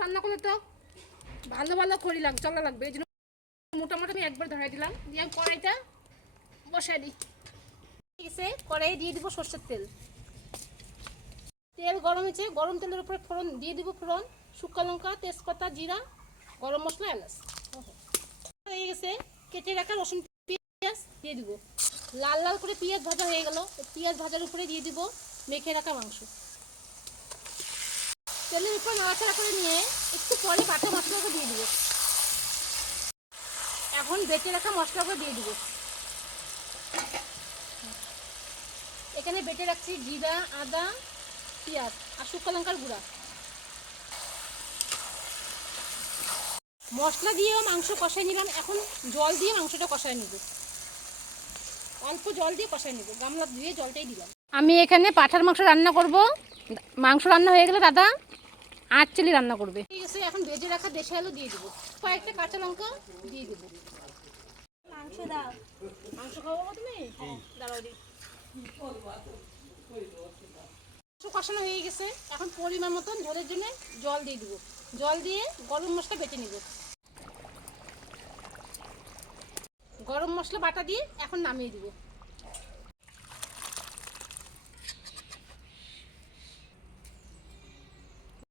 রান্না করলে তো ভালো ভালো খড়ি চলা লাগবে, এই জন্য মোটামুটি আমি একবার ধরাই দিলাম, দিয়ে আমি কড়াইটা বসাই দিই। ঠিক আছে, কড়াইয়ে দিয়ে দিব সর্ষের তেল। তেল গরম হয়েছে, গরম তেলের উপরে ফোড়ন দিয়ে দিব, ফোড়ন শুকনো লঙ্কা, তেজপাতা, জিরা, গরম মশলা, এলাচ। হয়ে গেছে, কেটে রাখা রসুন পেঁয়াজ দিয়ে দিব। লাল লাল করে পেঁয়াজ ভাজা হয়ে গেল, পেঁয়াজ ভাজার উপরে দিয়ে দিব মেখে রাখা মাংস। তেলের উপর নাড়াচাড়া করে নিয়ে একটু পরে বাটা মশলাগুলো দিয়ে দিব। এখন বেটে রাখা মশলাগুলো দিয়ে দিব। এখানে বেটে রাখছি জিরা, আদা, পেঁয়াজ আর শুকনো লঙ্কার গুঁড়া। মশলা দিয়েও মাংস কষাই নিলাম, এখন জল দিয়ে মাংসটা কষাই নেব। অল্প জল দিয়ে কষাই নেব, গামলা ধুয়ে জলটাই দিলাম। আমি এখানে পাঁঠার মাংস রান্না করব। মাংস রান্না হয়ে গেলে দাদা আঁচলি রান্না করবে। ঠিক আছে, এখন ভেজে রাখা দেশি আলু দিয়ে দেবো, কয়েকটা কাঁচা লঙ্কা দিয়ে দেবো। মাংস দাও। মাংস খাবো তুমি? দাঁড়াও দিই। মাংস কষানো হয়ে গেছে, এখন পরিমাণ মতন ঝোলের জন্য জল দিয়ে দেবো। জল দিয়ে গরম মশলা বেটে নিব। গরম মশলা বাটা দিয়ে এখন নামিয়ে দিব।